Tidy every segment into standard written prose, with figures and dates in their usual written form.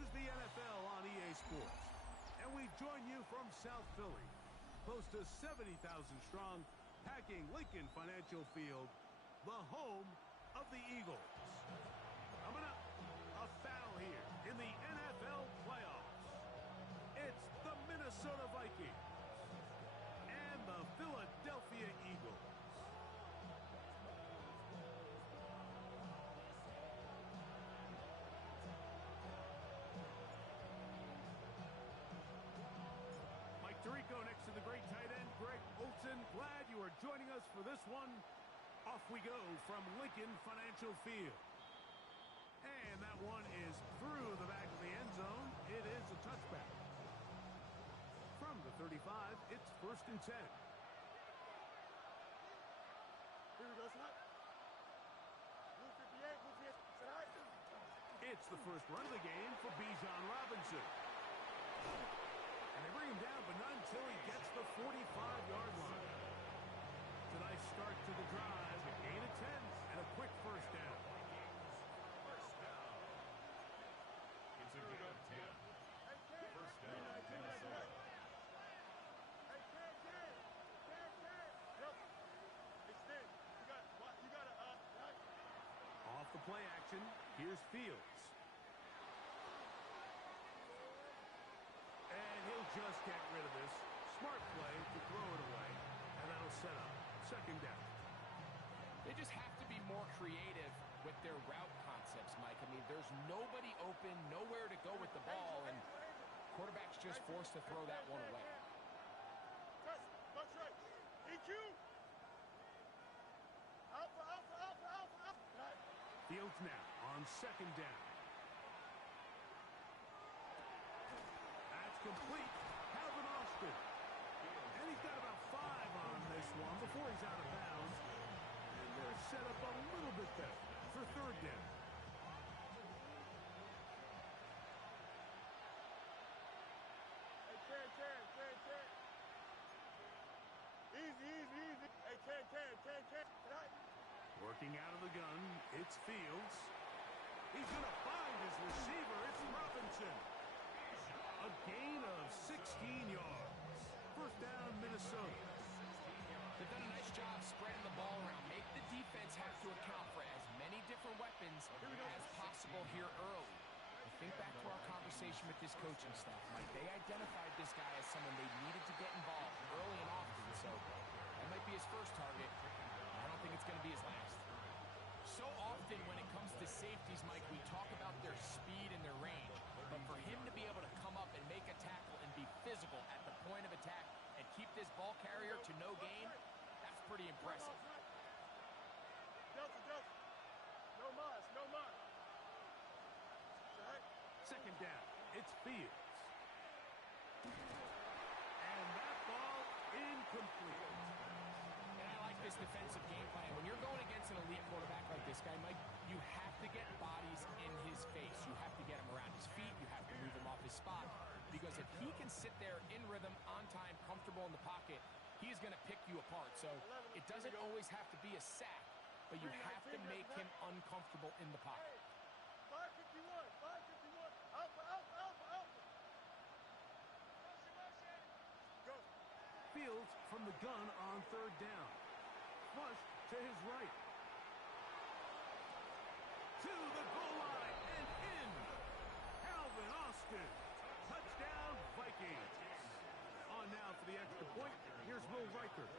This is the NFL on EA Sports, and we join you from South Philly, close to 70,000 strong, packing Lincoln Financial Field, the home of the Eagles. Coming up, a battle here in the NFL playoffs. It's the Minnesota Vikings and the Philadelphia Eagles. Tirico next to the great tight end, Greg Olsen. Glad you are joining us for this one. Off we go from Lincoln Financial Field. And that one is through the back of the end zone. It is a touchback. From the 35, it's 1st and 10. Here we go, son. Blue 58, blue 58. It's the first run of the game for Bijan Robinson. And they bring him down, but not until he gets the 45-yard line. It's a nice start to the drive, a gain of 10, and a quick first down. It's a gain of 10. First down, Minnesota. Hey, Ken. Yep. Extend. You got to, Off the play action, here's Fields. And he'll just get rid of this. Smart play to throw it away. And that'll set up 2nd down. They just have to be more creative with their route concepts, Mike. I mean, there's nobody open, nowhere to go with the ball, and quarterback's just forced to throw that one away. That's right. EQ. Alpha. Fields now on 2nd down. Complete. Calvin Austin. And he's got about 5 on this one before he's out of bounds. And they're set up a little bit better for 3rd down. Hey, Ken. Easy. Hey, Ken. Working out of the gun, it's Fields. He's going to find his receiver. It's Robinson. A gain of 16 yards. 1st down, Minnesota. They've done a nice job spreading the ball around. Make the defense have to account for as many different weapons as possible here early. I think back to our conversation with this coaching staff, Mike. They identified this guy as someone they needed to get involved early and often, so that might be his first target. I don't think it's going to be his last. So often when it comes to safeties, Mike, we talk about their speed and their range. But for him to be able to come up and make a tackle and be physical at the point of attack and keep this ball carrier to no gain, that's pretty impressive. Delta. No mas. 2nd down, it's Fields. And that ball incomplete. And I like this defensive game plan. When you're going against an elite quarterback like this guy, Mike, you have to get bodies in his face. You have to get him around his feet. You have to move him off his spot. Because if he can sit there in rhythm, on time, comfortable in the pocket, he is going to pick you apart. So it doesn't always have to be a sack, but you have to make him uncomfortable in the pocket. 551. Alpha. Go. Fields from the gun on 3rd down. Flush to his right. To the goal line and in. Calvin Austin. Touchdown, Vikings. On now for the extra point. Here's Will Riker.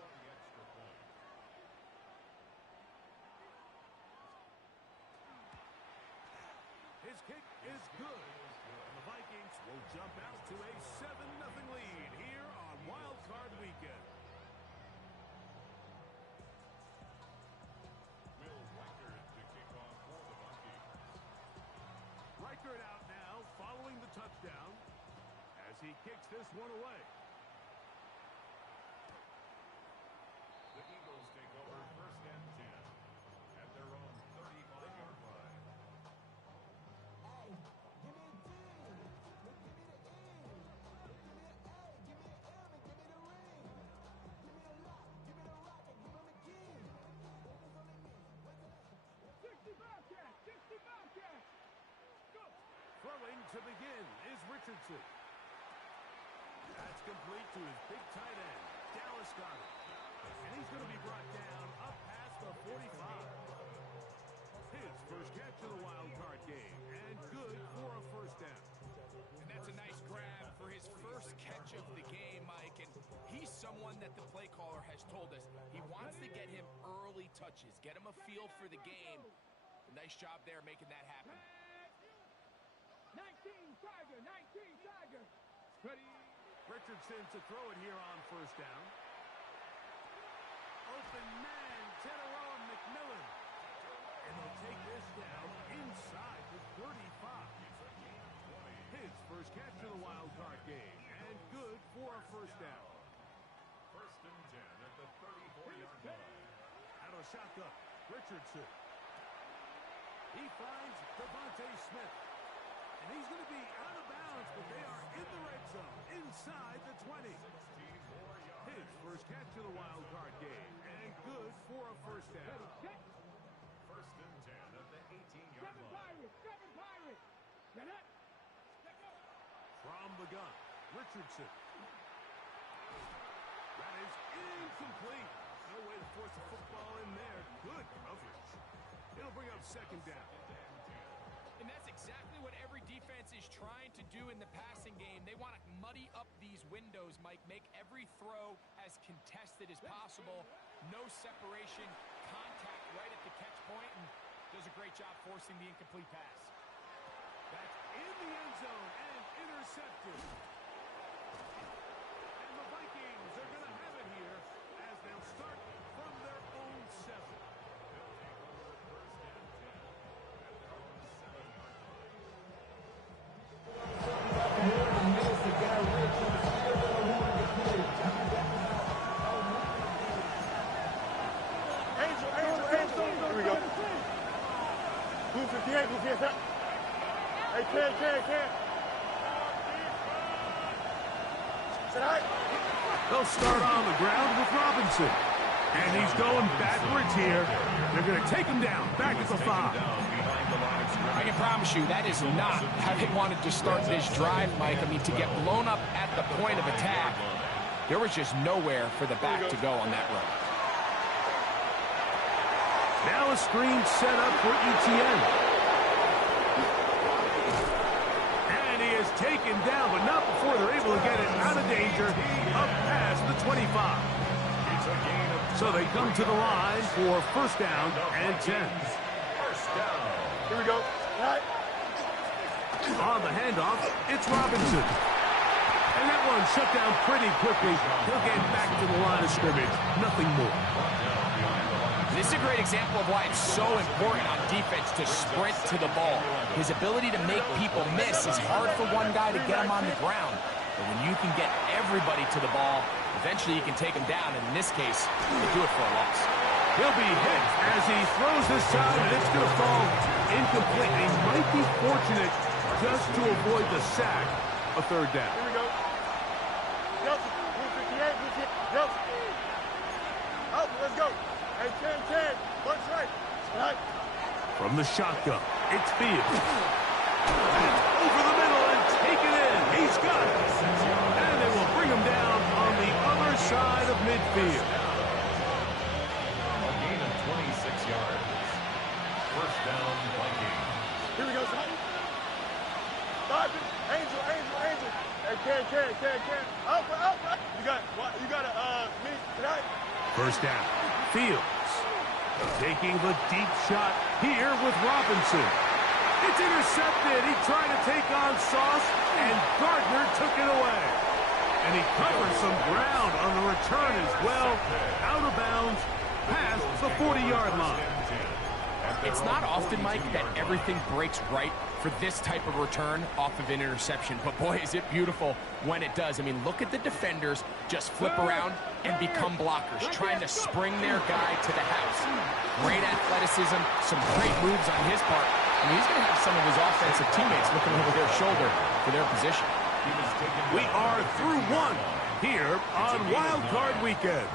His kick is good. And the Vikings will jump out to a 7-0 lead here on Wild Card Weekend. Will Riker to kick off for the Vikings. Riker out now following the touchdown as he kicks this one away. The Eagles take over 1st and 10 at their own 35-yard line. Give me a D. Give me the E. Give me the A. Give me the M and give me the ring. Give me the lock. Give me the rock and give me the key. 60 Bobcats. Go. Throwing to begin is Richardson. That's complete to his big tight end, Dallas Goedert. And he's going to be brought down up past the 45. His first catch of the wild card game, and good for a first down. And that's a nice grab for his first catch of the game, Mike. And he's someone that the play caller has told us he wants to get him early touches, get him a feel for the game. Nice job there making that happen. 19 Charger. Ready. Richardson to throw it here on first down. Open man, Teteroa McMillan. And they'll take this down inside the 35. His first catch of the wild card game, and good for a first down. First and 10 at the 34-yard line. Out of shotgun, Richardson. He finds Devontae Smith. And he's going to be out of bounds, but they are in the red zone, inside the 20. His first catch of the wild card game, and good for a first down. First and 10 at the 18-yard line. Seven Pirates. Get it. From the gun, Richardson. That is incomplete. No way to force the football in there. Good coverage. It'll bring up second down. And that's exactly what every defense is trying to do in the passing game. They want to muddy up these windows, Mike, make every throw as contested as possible. No separation, contact right at the catch point, and does a great job forcing the incomplete pass. That's in the end zone and intercepted. And the Vikings are going to have it here as they'll start from their own 7. Angel. Here we go. Blue 58, blue 58. Hey, can. Sit high. They'll start on the ground with Robinson. And he's going backwards here. They're going to take him down, back at the 5. I can promise you that is not how they wanted to start this drive, Mike. I mean, to get blown up at the point of attack, there was just nowhere for the back to go on that run. Now a screen set up for ETN. And he is taken down, but not before they're able to get it out of danger, up past the 25. So they come to the line for first down and 10. First down. Here we go. Right. On the handoff, it's Robinson. And that one shut down pretty quickly. He'll get back to the line of scrimmage. Nothing more. This is a great example of why it's so important on defense to sprint to the ball. His ability to make people miss is hard for one guy to get him on the ground. But when you can get everybody to the ball, eventually you can take him down. And in this case, they do it for a loss. He'll be hit as he throws this time, and it's going to fall incomplete. He might be fortunate just to avoid the sack. A third down. Here we go. Yo, blue 58, blue 58. Yo. Up, let's go. Hey, can. Watch right. Right. From the shotgun, it's Fields. And over the middle and take it in. He's got it. And they will bring him down on the other side of midfield. A gain of 26 yards. First down, Vikings. Here we go, son. Stop it. Angel. Hey, can. Up. You got me tonight. First down, Fields. Taking the deep shot here with Robinson. It's intercepted. He tried to take on Sauce, and Gardner took it away. And he covers some ground on the return as well. Out of bounds, past the 40-yard line. It's not often, Mike, that everything breaks right for this type of return off of an interception. But boy, is it beautiful when it does. I mean, look at the defenders just flip around and become blockers, trying to spring their guy to the house. Great athleticism, some great moves on his part. I mean, he's going to have some of his offensive teammates looking over their shoulder for their position. We are through one here on Wild Card Weekend.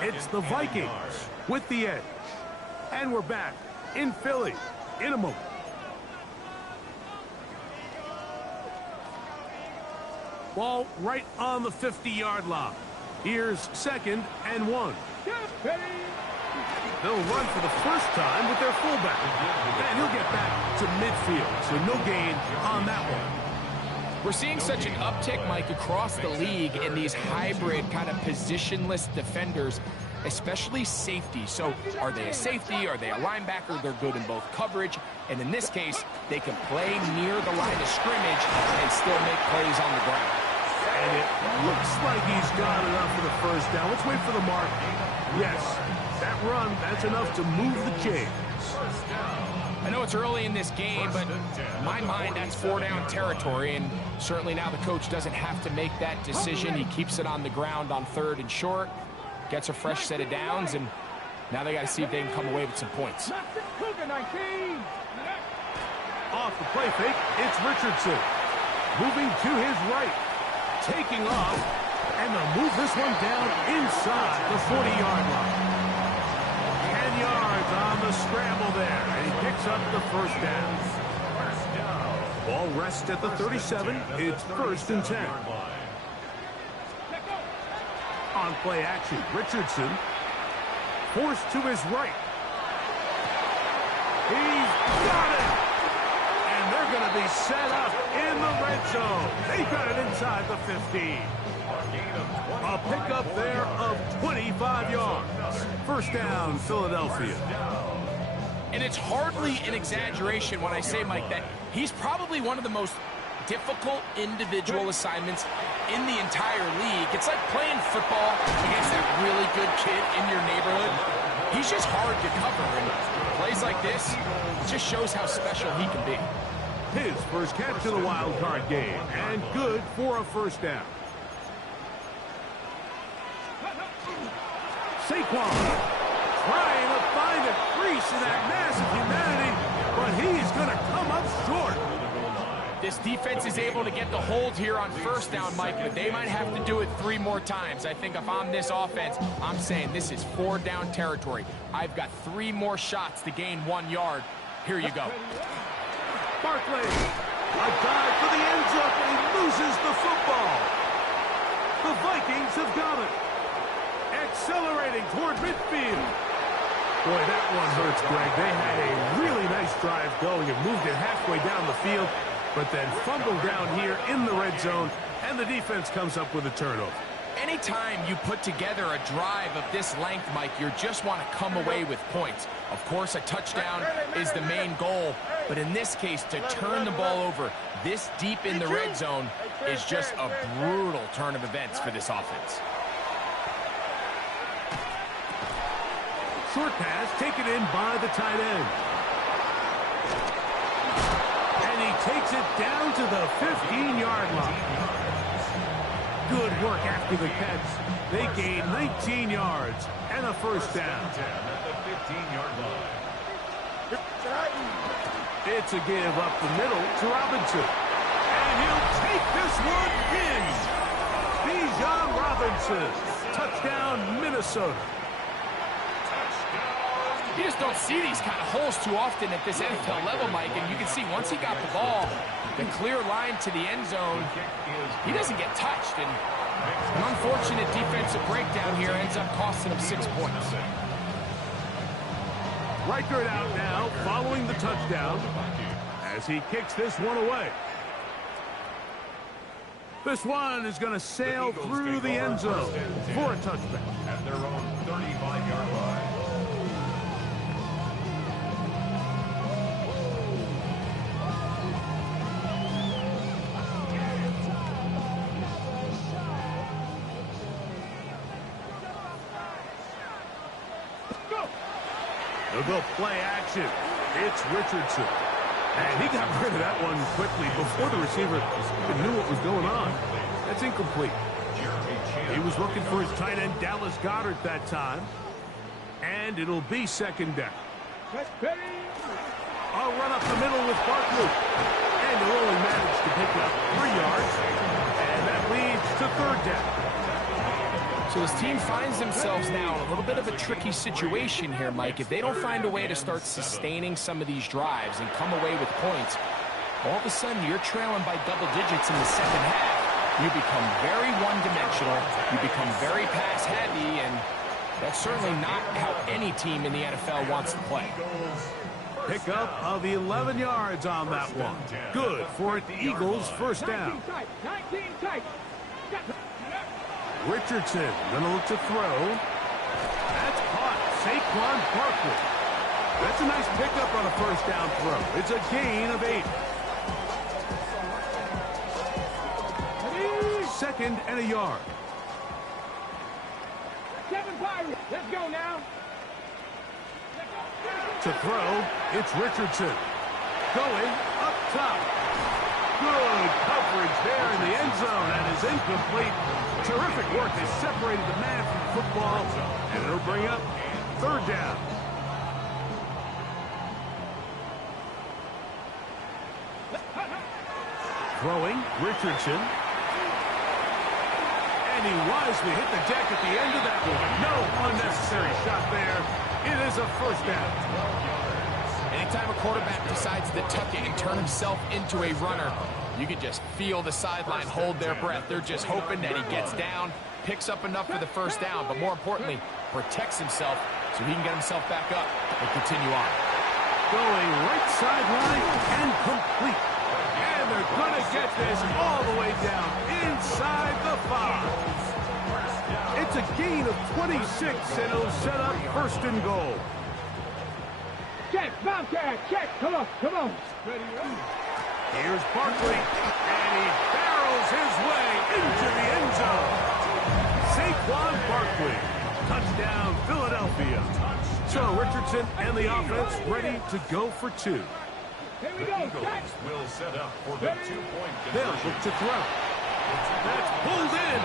It's the Vikings with the edge. And we're back in Philly in a moment. Ball right on the 50-yard line. Here's 2nd and 1. They'll run for the first time with their fullback. And he'll get back to midfield, so no gain on that one. We're seeing such an uptick, Mike, across the league in these hybrid kind of positionless defenders, especially safety. So are they a safety? Are they a linebacker? They're good in both coverage. And in this case, they can play near the line of scrimmage and still make plays on the ground. And it looks like he's got enough for the first down. Let's wait for the mark. Yes, that run, that's enough to move the chains. I know it's early in this game, but in my mind, that's 4-down territory, and certainly now the coach doesn't have to make that decision. He keeps it on the ground on 3rd and short, gets a fresh set of downs, and now they got to see if they can come away with some points. Off the play fake, it's Richardson. Moving to his right, taking off, and they'll move this one down inside the 40-yard line. 10 yards on the scramble there, and he picks up the first down. Ball rests at the 37. It's 1st and 10. On play action, Richardson forced to his right. He's got it! And they're going to be set up in the red zone. They got it inside the 15. A pickup there of 25 yards. First down, Philadelphia. And it's hardly an exaggeration when I say, Mike, that he's probably one of the most difficult individual assignments in the entire league. It's like playing football against that really good kid in your neighborhood. He's just hard to cover, and plays like this just shows how special he can be. His first catch of the wild card game, and good for a first down. Saquon trying to find a crease in that mass of humanity, but he's going to come up short. This defense is able to get the hold here on first down, Mike, but they might have to do it 3 more times. I think if I'm this offense, I'm saying this is 4-down territory. I've got 3 more shots to gain 1 yard. Here you go. Barkley, a dive for the end zone, and he loses the football. The Vikings have got it. Accelerating toward midfield. Boy, that one hurts, Greg. They had a really nice drive going and moved it halfway down the field, but then fumbled down here in the red zone, and the defense comes up with a turnover. Anytime you put together a drive of this length, Mike, you just want to come away with points. Of course, a touchdown is the main goal, but in this case, to turn the ball over this deep in the red zone is just a brutal turn of events for this offense. Short pass taken in by the tight end. And he takes it down to the 15-yard line. Good work after the catch. They gain 19 yards and a first down. At the 15-yard line. It's a give up the middle to Robinson. And he'll take this one in. Bijan Robinson. Touchdown, Minnesota. You just don't see these kind of holes too often at this NFL level, Mike, and you can see once he got the ball, the clear line to the end zone, he doesn't get touched, and an unfortunate defensive breakdown here ends up costing him 6 points. Reichert out now following the touchdown as he kicks this one away. This one is going to sail through the end zone for a touchback. At their own 35-yard line. They'll go play action. It's Richardson. And he got rid of that one quickly before the receiver even knew what was going on. That's incomplete. He was looking for his tight end, Dallas Goedert, that time. And it'll be second down. I'll run up the middle with Barkley. And they'll only manage to pick up 3 yards. And that leads to third down. So this team finds themselves now in a little bit of a tricky situation here, Mike. If they don't find a way to start sustaining some of these drives and come away with points, all of a sudden you're trailing by double digits in the second half. you become very one-dimensional, you become very pass-heavy, and that's certainly not how any team in the NFL wants to play. Pickup of 11 yards on that one. Good for an Eagles first down. 19 tight. Richardson gonna look to throw. That's caught. Saquon Barkley. That's a nice pickup on a first down throw. It's a gain of 8. Second and a yard. 7 Pirates. Let's go now. To throw, it's Richardson. Going up top. Good coverage there in the end zone. That is incomplete. Terrific work. They separated the man from the football, and it'll bring up third down. Throwing, Richardson. And he wisely hit the deck at the end of that one. No unnecessary shot there. It is a first down. Anytime a quarterback decides to tuck it and turn himself into a runner, you can just feel the sideline hold their breath. They're just hoping that he gets down, picks up enough for the first down, but more importantly, protects himself so he can get himself back up and continue on. Going right sideline and complete. And they're going to get this all the way down inside the 5. It's a gain of 26, and it'll set up first and goal. Check, Bobcat, check. Come on, come on. Here's Barkley, and he barrels his way into the end zone. Saquon Barkley, touchdown Philadelphia. So Richardson and the offense ready to go for 2. Here we go. Check. Will set up for the 2-point They'll conversion. look to throw. That's pulled in,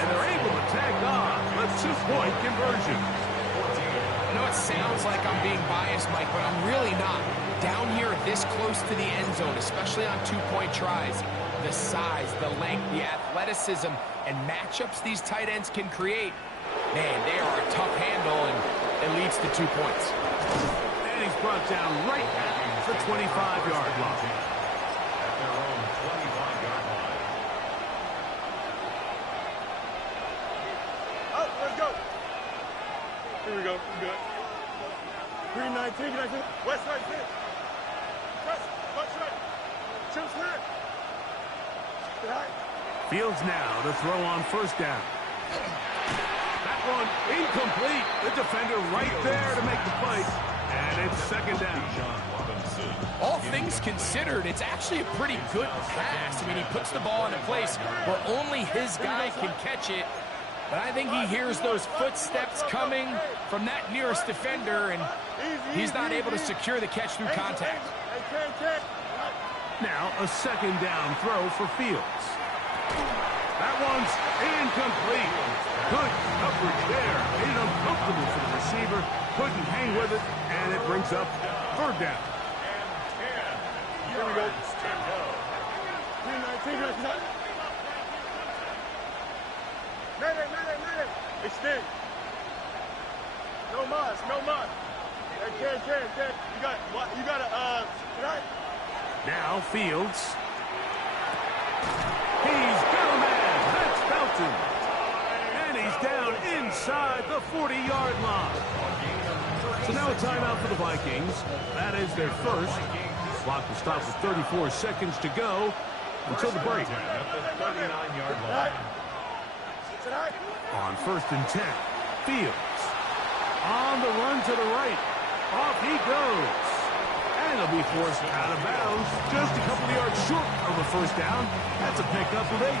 and they're able to tag on the 2-point conversion. I know it sounds like I'm being biased, Mike, but I'm really not. Down here this close to the end zone, especially on 2-point tries, the size, the length, the athleticism, and matchups these tight ends can create, man, they are a tough handle, and it leads to 2 points. And he's brought down right at the 25-yard line. At their own 25-yard line. Up, let's go. Here we go. We good. 319. West side, sit. Press. Left side. Chill side. Right. Fields now to throw on first down. That one incomplete. The defender right there to make the play. And it's second down. All things considered, it's actually a pretty good pass. I mean, he puts the ball in a place where only his guy can catch it. But I think he hears those footsteps coming from that nearest defender, and he's not able to secure the catch through contact. Now a second down throw for Fields. That one's incomplete. Good coverage there. Made it uncomfortable for the receiver. Couldn't hang with it, and it brings up third down. Here we go. 319. Mayday. Extend. No mas. Hey, Ken. You got to, tonight. Now Fields. He's got a man. That's Felton. And he's down inside the 40-yard line. So now a timeout for the Vikings. That is their first. Clock will stop with 34 seconds to go until the break. At the 39-yard line. On first and 10, Fields. On the run to the right. Off he goes. And he'll be forced out of bounds. Just a couple of yards short of a first down. That's a pickup of 8.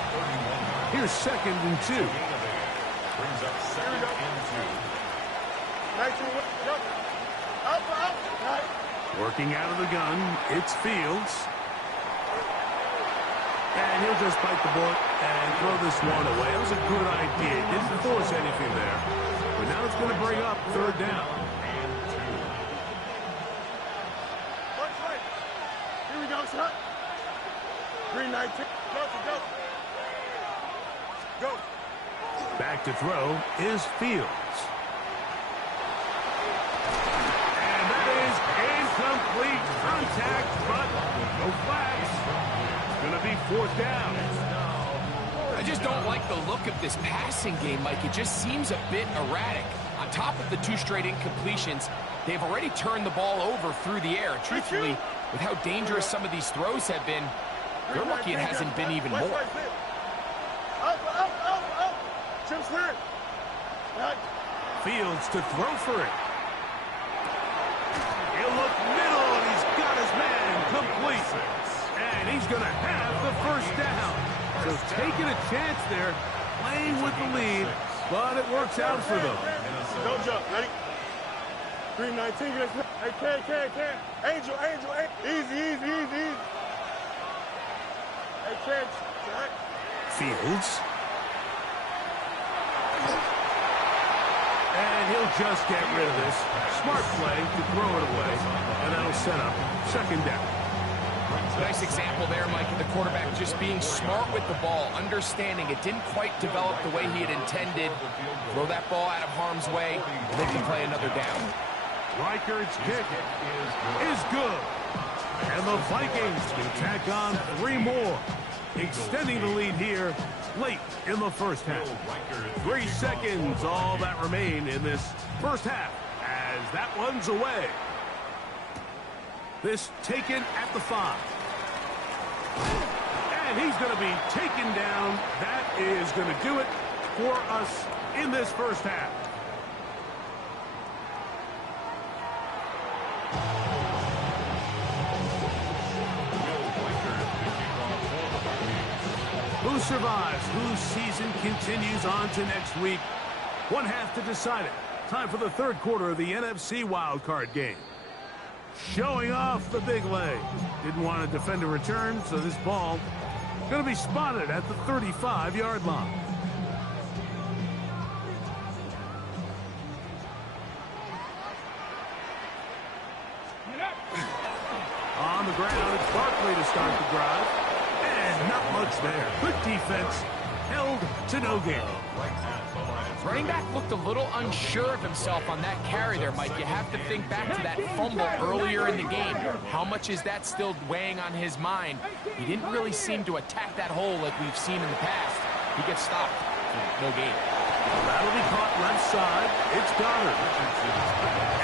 Here's second and 2. Brings up second and 2. Working out of the gun, it's Fields. And he'll just bite the bullet and throw this one away. It was a good idea. Didn't force anything there. But now it's going to bring up third down. Here we go, son. 319. Go. Back to throw is Fields. And that is incomplete contact, but no flags. It's going to be fourth down. just don't like the look of this passing game, Mike. It just seems a bit erratic. On top of the 2 straight incompletions, they've already turned the ball over through the air. Truthfully, with how dangerous some of these throws have been, they're lucky it hasn't been even more. Up. Chip's clear. Fields to throw for it. He'll look middle, and he's got his man complete. And he's going to have the first down. So taking a chance there, playing with the lead, but it works out for them. Don't jump. Ready? 319. Hey, can. Angel. Easy. Hey, catch. Fields. And he'll just get rid of this. Smart play to throw it away, and that'll set up second down. Nice example there, Mike, of the quarterback just being smart with the ball, understanding it didn't quite develop the way he had intended. Throw that ball out of harm's way, and they can play another down. Reichard's kick is good. And the Vikings will tack on 3 more, extending the lead here late in the first half. 3 seconds, all that remain in this first half, as that one's away. This taken at the 5. And he's going to be taken down. That is going to do it for us in this first half. Who survives? Whose season continues on to next week? 1 half to decide it. Time for the 3rd quarter of the NFC wildcard game. Showing off the big leg. Didn't want to defend a return, so this ball going to be spotted at the 35-yard line. On the ground, it's Barkley to start the drive. And not much there. Good defense. Held to no gain. Running back looked a little unsure of himself on that carry there, Mike. You have to think back to that fumble earlier in the game. How much is that still weighing on his mind? He didn't really seem to attack that hole like we've seen in the past. He gets stopped. No gain. That'll be caught left side. It's Goddard.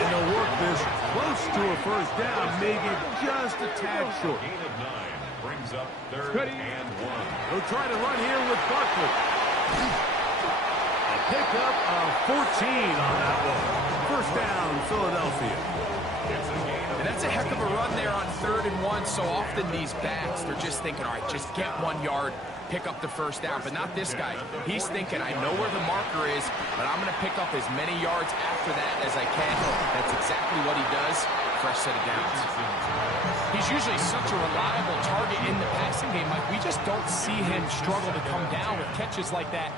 And they'll work this close to a first down, maybe just a tad short. Gain of 9 brings up 3rd and 1. They'll try to run here with Barkley. A pickup of 14 on that one. First down, Philadelphia. And that's a heck of a run there on 3rd and 1. So often these backs, they're just thinking, all right, just get 1 yard, pick up the first down. But not this guy. He's thinking, I know where the marker is, but I'm going to pick up as many yards after that as I can. That's exactly what he does. Fresh set of downs. He's usually such a reliable target in the passing game, Mike. We just don't see him struggle to come down with catches like that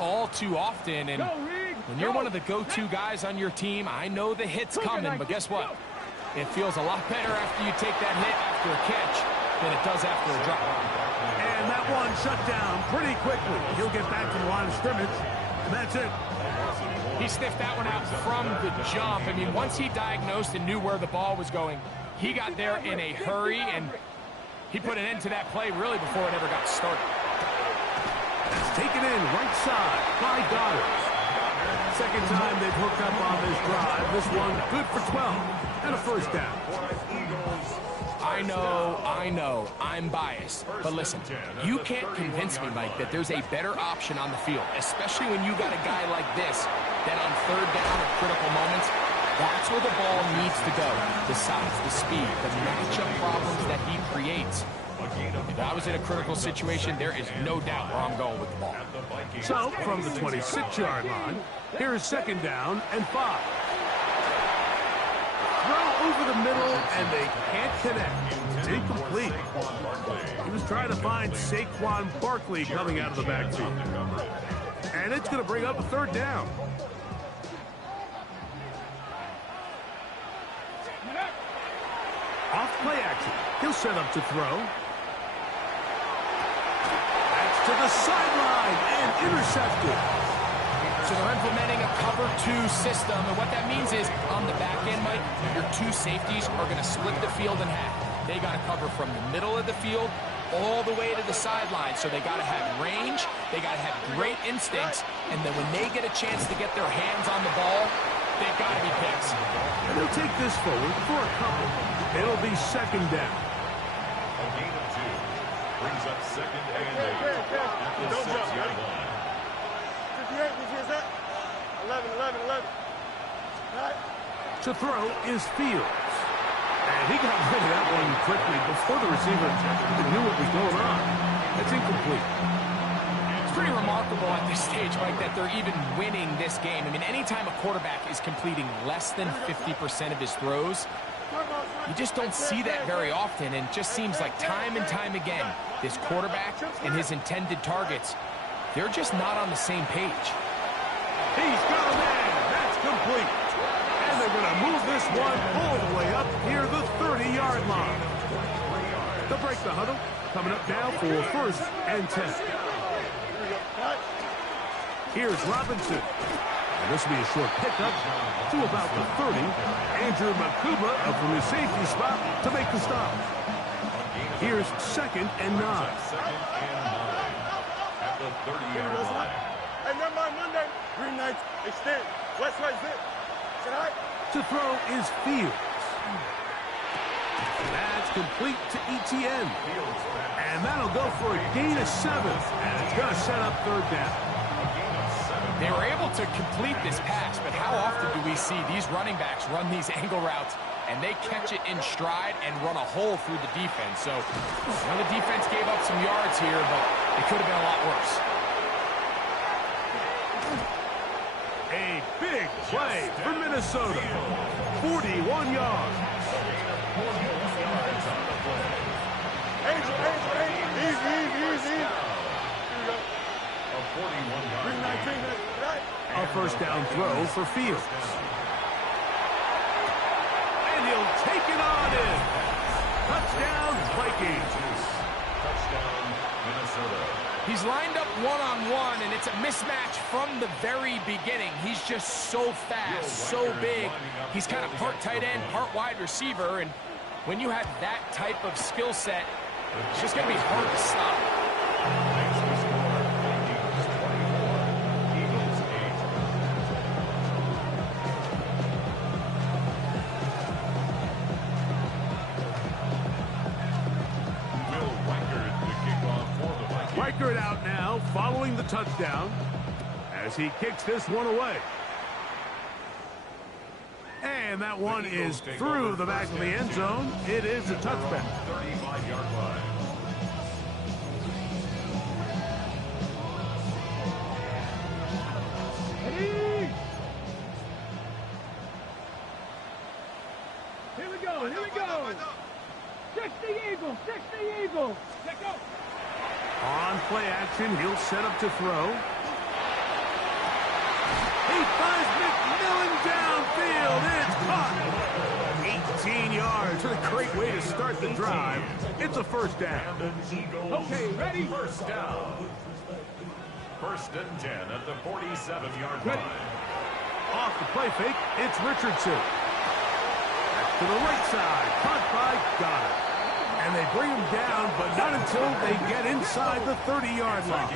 all too often. And when you're one of the go-to guys on your team, I know the hit's coming, but guess what? It feels a lot better after you take that hit after a catch than it does after a drop. And that one shut down pretty quickly. He'll get back to the line of scrimmage, and that's it. He sniffed that one out from the jump. I mean, once he diagnosed and knew where the ball was going, he got there in a hurry, and he put an end to that play really before it ever got started. That's taken in right side by Goddard. Second time they've hooked up on this drive. This one good for 12 and a first down. I know, I'm biased. But listen, you can't convince me, Mike, that there's a better option on the field, especially when you got a guy like this that on 3rd down at critical moments, that's where the ball needs to go. The size, the speed, the matchup problems that he creates. If I was in a critical situation, there is no doubt where I'm going with the ball. So, from the 26-yard line, here is 2nd down and 5. Throw over the middle, and they can't connect. It's incomplete. He was trying to find Saquon Barkley coming out of the backfield. And it's going to bring up a 3rd down. Off play action. He'll set up to throw. That's to the sideline and intercepted. So they're implementing a cover 2 system, and what that means is on the back end, Mike, your 2 safeties are going to split the field in half. They got to cover from the middle of the field all the way to the sideline. So they got to have range, they got to have great instincts, and then when they get a chance to get their hands on the ball, they've got to be picks. And they'll take this forward for a couple. It'll be second down. A gain of 2 brings up second and 8 at the 6-yard line. 58, did you hear that? 11. Right. To throw is Fields. And he got rid of that one quickly before the receiver knew what was going on. That's incomplete. It's pretty remarkable at this stage, Mike, that they're even winning this game. I mean, anytime a quarterback is completing less than 50% of his throws, you just don't see that very often, and it just seems like time and time again, this quarterback and his intended targets, they're just not on the same page. He's got a man. That's complete. And they're going to move this one all the way up near the 30-yard line. They'll break the huddle. Coming up now for 1st and 10. Here's Robinson. And this will be a short pickup to about the 30. Andrew Makuba from his safety spot to make the stop. Here's 2nd and 9. Second and 9 at the 30-yard line. Hey, never mind Monday. Green Knights, extend. West right zip. Say hi. To throw is Fields. That's complete to ETN. And that'll go for a gain of 7. And it's going to set up 3rd down. They were able to complete this pass, but how often do we see these running backs run these angle routes and they catch it in stride and run a hole through the defense? So, the defense gave up some yards here, but it could have been a lot worse. A big play for Minnesota. 41 yards. Angel. Easy. Here we go. A 41-yard Green Knight, right. A 1st down throw for Fields. And he'll take it on in. Touchdown, Vikings. Touchdown, Minnesota. He's lined up one-on-one, and it's a mismatch from the very beginning. He's just so fast, so big. He's kind of part tight end, part wide receiver, and when you have that type of skill set, it's just going to be hard to stop. Next to score, Vikings 24, Eagles 8. Will Reichert the kickoff for the Vikings. Reichert out now, following the touchdown, as he kicks this one away. And that one is through the back of the end zone. It is a touchback. 35-yard line. Here we go. 60 Eagles. Let go. On play action, he'll set up to throw. He finds McMillan downfield. It's caught. 18 yards. What a great way to start the drive. It's a 1st down. Okay, ready? First down. 1st and 10 at the 47-yard line. Off the play fake, it's Richardson. To the right side, caught by Goddard. And they bring him down, but not until they get inside the 30-yard line.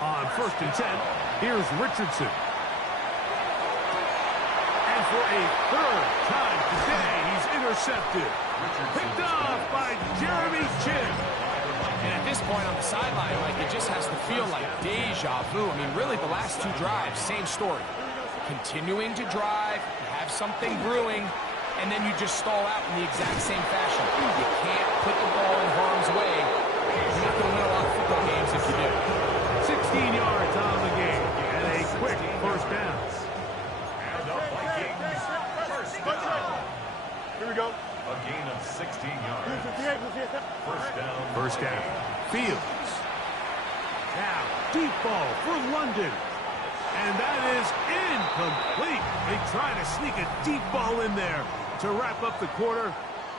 On 1st and 10, here's Richardson. And for a 3rd time today, he's intercepted. Picked off by Jeremy Chin. And at this point on the sideline, like, it just has to feel like deja vu. I mean, really, the last 2 drives, same story. Continuing to drive, have something brewing, and then you just stall out in the exact same fashion. You can't put the ball in harm's way. You're not going to win a lot of football games if you do. 16 yards on the game, and a quick 1st down. And the Vikings first down. Here we go. A gain of 16 yards. 1st down. 1st down. Fields. Now, deep ball for London. And that is incomplete. They try to sneak a deep ball in there to wrap up the quarter,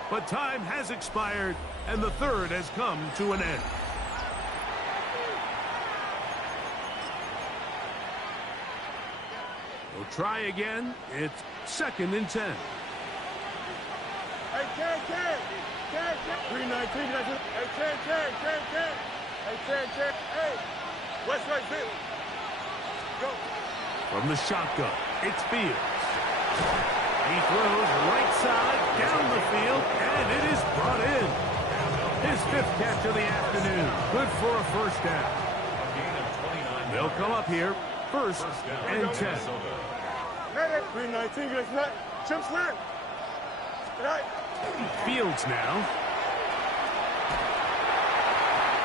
but time has expired, and the 3rd has come to an end. We'll try again. It's 2nd and 10. Hey, Ken. 319, hey, Ken. Hey, Ken. Hey, West right, fit. Go. From the shotgun, it's Fields. He throws right side, down the field, and it is brought in. His 5th catch of the afternoon. Good for a first down. They'll come up here, first and 10. Hey, 319, Chip Slant. Right. Fields now.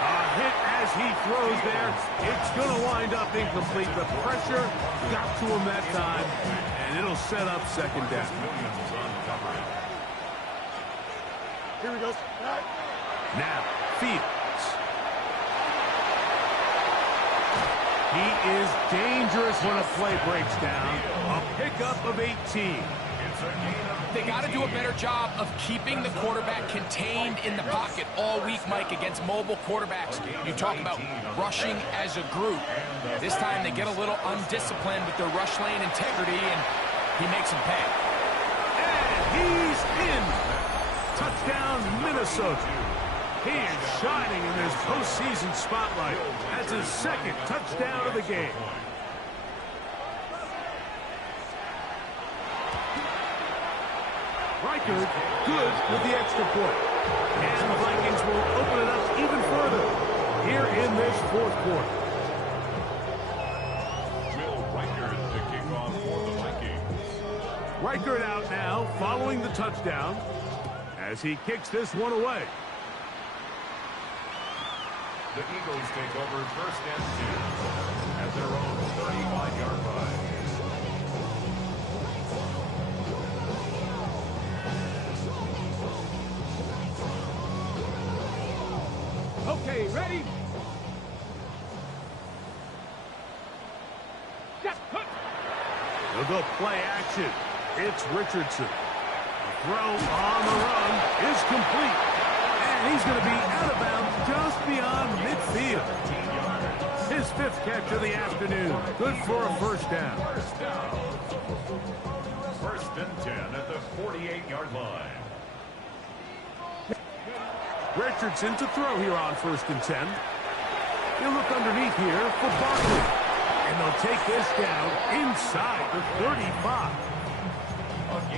A hit as he throws there. It's going to wind up incomplete. The pressure got to him that time, and it'll set up second down. Here we go. Right. Now, Fields. He is dangerous when a play breaks down. A pickup of 18. They got to do a better job of keeping the quarterback contained in the pocket all week, Mike, against mobile quarterbacks. You talk about rushing as a group. This time they get a little undisciplined with their rush lane integrity, and he makes them pay. And he's in. Touchdown, Minnesota. He is shining in this postseason spotlight. That's his 2nd touchdown of the game. Reichard, good with the extra point. And the Vikings will open it up even further here in this 4th quarter. Will Reichard to kick off for the Vikings. Reichard out now following the touchdown as he kicks this one away. The Eagles take over first and 10 at their own 35-yard line. Okay, ready? They'll go play action. It's Richardson. The throw on the run is complete. And he's going to be out of bounds just beyond midfield. His 5th catch of the afternoon. Good for a first down. First and 10 at the 48-yard line. Richardson to throw here on first and 10. He'll look underneath here for Barkley. And they'll take this down inside the 35.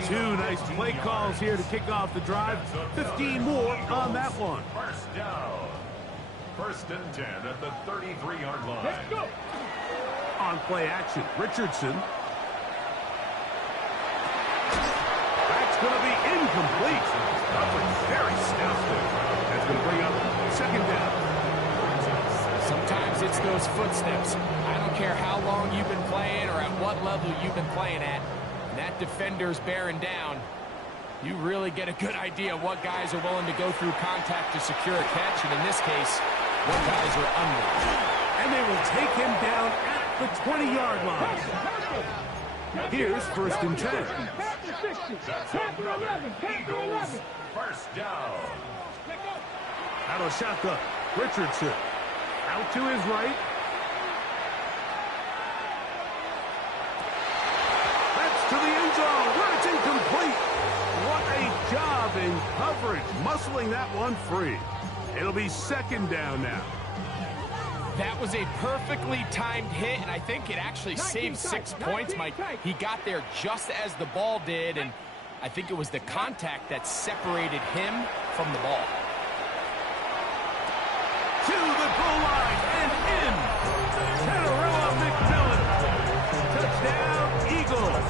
2 nice play calls here to kick off the drive. 15 more on that one. First down. First and 10 at the 33-yard line. Let's go. On play action, Richardson. That's going to be incomplete. Coverage very stout there. That's going to bring up second down. Sometimes it's those footsteps. I don't care how long you've been playing or at what level you've been playing at. When that defender's bearing down, you really get a good idea of what guys are willing to go through contact to secure a catch, and in this case, what guys are under. And they will take him down at the 20-yard line. Here's first and 10. That's another Eagles first down. Out of shotgun, Richardson. Out to his right. That's to the end zone where it's incomplete. What a job in coverage, muscling that one free. It'll be second down now. That was a perfectly timed hit, and I think it actually saved 6 points, Mike. He got there just as the ball did, and I think it was the contact that separated him from the ball. To the goal line and in. Tannerella McMillan. Touchdown, Eagles.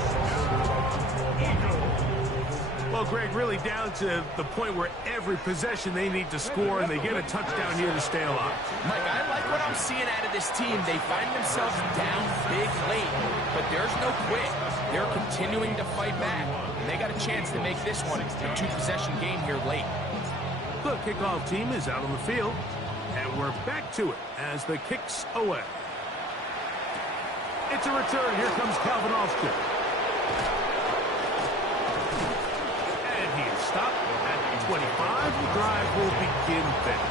Well, Greg, really down to the point where every possession they need to score, and they get a touchdown here to stay alive. Mike, I like what I'm seeing out of this team. They find themselves down big late, but there's no quit. They're continuing to fight back. And they got a chance to make this one a 2-possession game here late. The kickoff team is out on the field, and we're back to it as the kick's away. It's a return. Here comes Calvin Austin. And he is stopped at 25. The drive will begin then.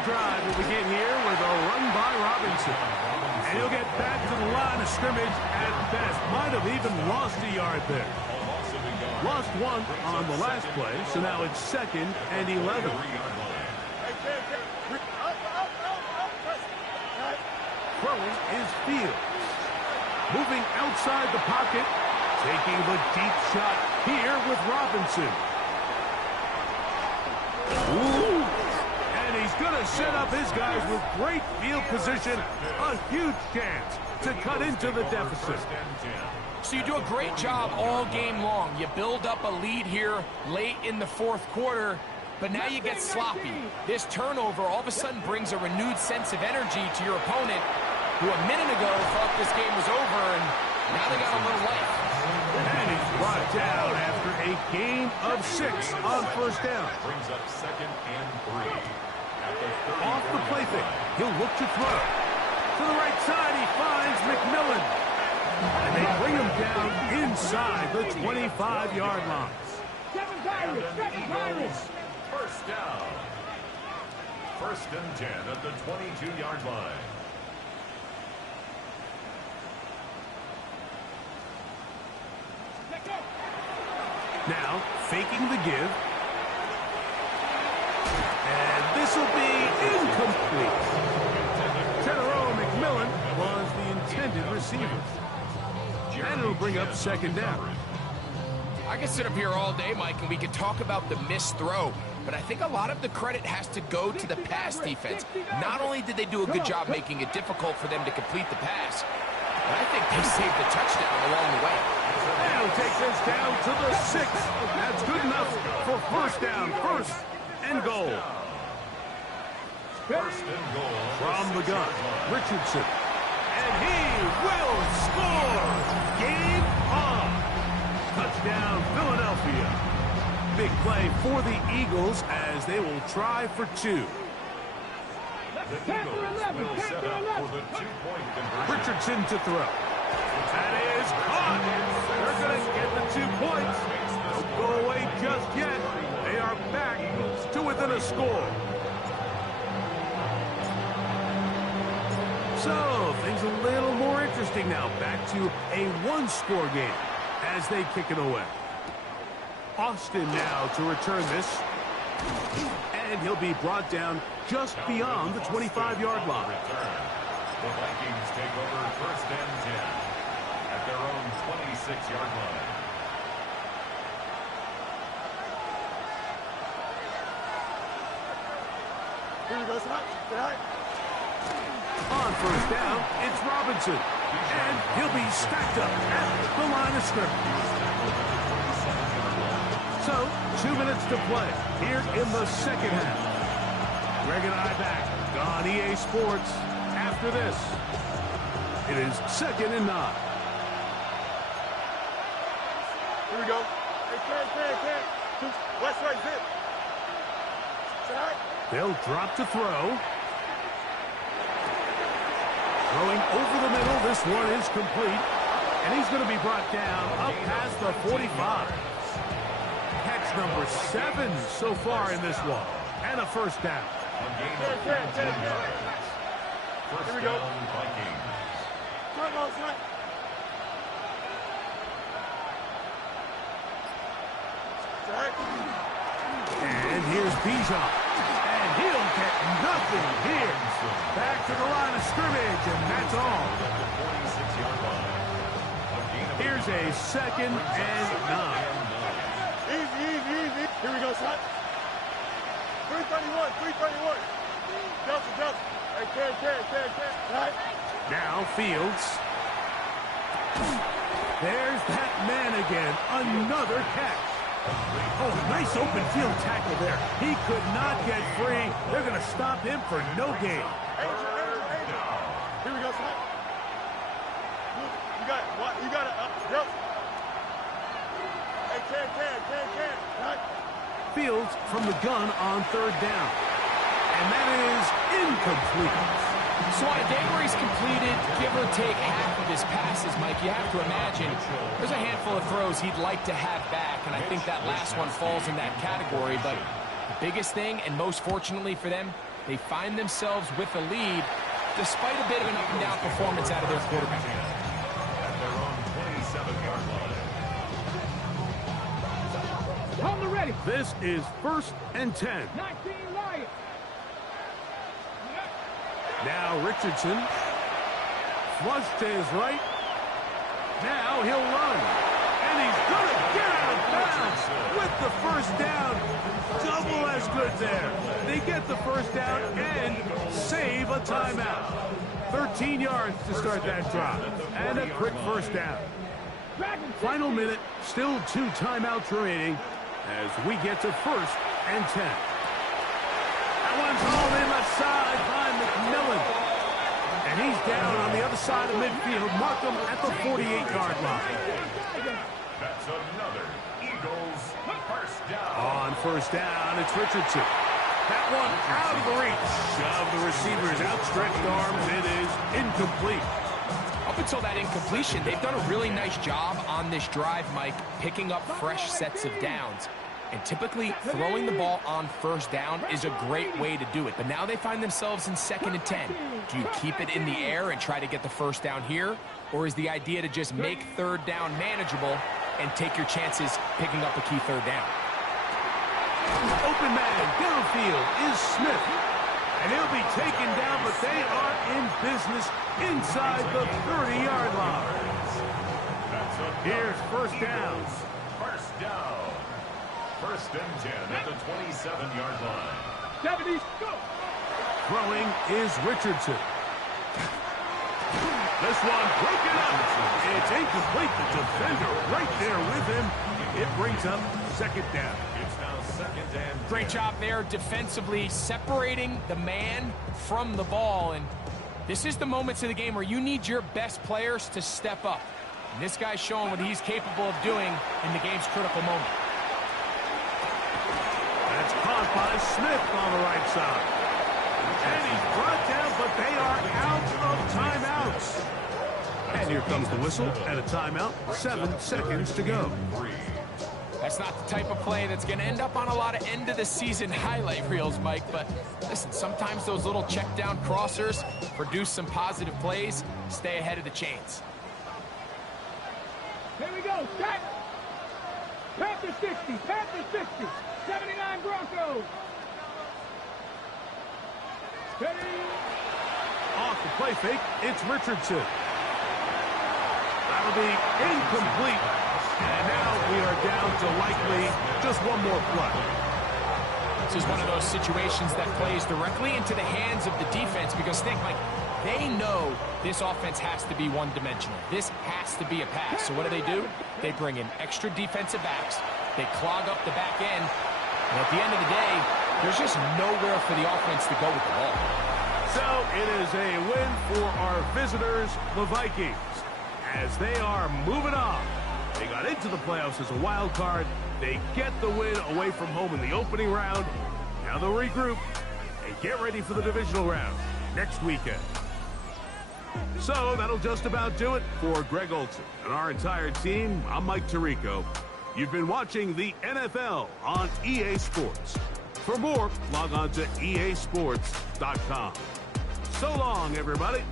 the drive will begin here with a run by Robinson. And he'll get back to the line of scrimmage at best. Might have even lost a yard there. Lost one on the last play, so now it's 2nd and 11. Throwing is Fields. Moving outside the pocket, taking the deep shot here with Robinson. Ooh. And he's going to set up his guys with great field position. A huge chance to cut into the deficit. So you do a great job all game long. You build up a lead here late in the 4th quarter, but now you get sloppy. This turnover all of a sudden brings a renewed sense of energy to your opponent, who a minute ago thought this game was over, and now they got a little life. And he's brought down after a gain of 6 on 1st down. Brings up 2nd and 3. Off the play fake, he'll look to throw. To the right side, he finds McMillan. And they bring him down inside the 25-yard line. First down. 1st and 10 at the 22-yard line. Now, faking the give. And this will be incomplete. General McMillan was the intended receiver. And it'll bring up 2nd down. I could sit up here all day, Mike, and we could talk about the missed throw, but I think a lot of the credit has to go to the pass defense. Not only did they do a good job making it difficult for them to complete the pass, but I think they saved the touchdown along the way. And he'll take this down to the 6. That's good enough for 1st down. 1st and goal. 1st and goal. From the gun, Richardson. And he will score. Game on. Touchdown, Philadelphia. Big play for the Eagles as they will try for 2. The Eagles will set up for the 2-point conversion. Richardson to throw. That is caught. They're going to get the 2 points. Don't go away just yet. They are back to within a score. So, things a little more interesting now. Back to a 1-score game as they kick it away. Austin now to return this. And he'll be brought down just beyond the 25-yard line. The Vikings take over 1st and 10 at their own 26-yard line. Here we go, son. On 1st down, it's Robinson. And he'll be stacked up at the line of scrimmage. So, 2 minutes to play here in the 2nd half. Greg and I back on EA Sports after this. It is 2nd and 9. Here we go. Hey, can. West right, zip. They'll drop to throw. Throwing over the middle. This one is complete. And he's going to be brought down up past the 45. Catch number 7 so far in this one. And a 1st down. A gain of 10 yards. First down, Vikings. Come on, son. And here's Bijan. And he'll get nothing here. Back to the line of scrimmage, and that's all. Here's a 2nd and 9. Easy. Here we go, son. 331. Delta. Hey, can. Right. Now Fields. There's that man again. Another catch. Oh, nice open field tackle there. He could not get free. They're going to stop him for no gain. Angel. Here we go, son. You got it. Yep. Hey, can. Right. Fields from the gun on 3rd down. And that is incomplete. So on a day where he's completed, give or take half of his passes, Mike, you have to imagine there's a handful of throws he'd like to have back, and I think that last one falls in that category. But the biggest thing, and most fortunately for them, They find themselves with a lead despite a bit of an up-and-down performance out of their quarterback. At their own 27-yard line. On the ready. This is 1st and 10. 19 Lions. Now Richardson. Flush to his right. Now he'll run. And he's going to get out of bounds with the first down. Double as good there. They get the first down and save a timeout. 13 yards to start that drive. And a quick first down. Final minute, still 2 timeouts remaining as we get to 1st and 10. That one's hauled in left side by McMillan. And he's down on the other side of midfield. Mark him at the 48-yard line. That's another Eagles first down. On first down, it's Richardson. That one out of the reach of the receiver's outstretched arms. It is incomplete. Up until that incompletion, they've done a really nice job on this drive, Mike, picking up fresh sets of downs. And typically, throwing the ball on first down is a great way to do it. But now they find themselves in 2nd and 10. Do you keep it in the air and try to get the first down here? Or is the idea to just make 3rd down manageable and take your chances picking up a key 3rd down? Open man downfield is Smith. And he'll be taken down, but they are in business inside the 30-yard line. Here's first down. First down. 1st and 10 at the 27-yard line. 70, go. Throwing is Richardson. This one broken up. It's incomplete. The defender right there with him. It brings up 2nd down. It's now 2nd and 10. Great job there defensively, separating the man from the ball. And this is the moments of the game where you need your best players to step up. And this guy's showing what he's capable of doing in the game's critical moment. That's caught by Smith on the right side. And he's brought down, but they are out of timeouts. And here comes the whistle and a timeout. 7 seconds to go. That's not the type of play that's going to end up on a lot of end-of-the-season highlight reels, Mike. But listen, sometimes those little check-down crossers produce some positive plays. Stay ahead of the chains. Here we go. Set. Panther 60. Panther 60. 79 Broncos. Steady. Off the play fake, it's Richardson. That'll be incomplete. And now we are down to likely just one more play. This is one of those situations that plays directly into the hands of the defense because think, Mike, they know this offense has to be one-dimensional. This has to be a pass. So what do? They bring in extra defensive backs. They clog up the back end. And at the end of the day, there's just nowhere for the offense to go with the ball. So it is a win for our visitors, the Vikings, as they are moving on. They got into the playoffs as a wild card. They get the win away from home in the opening round. Now they'll regroup and get ready for the divisional round next weekend. So that'll just about do it for Greg Olson and our entire team. I'm Mike Tirico. You've been watching the NFL on EA Sports. For more, log on to easports.com. So long, everybody.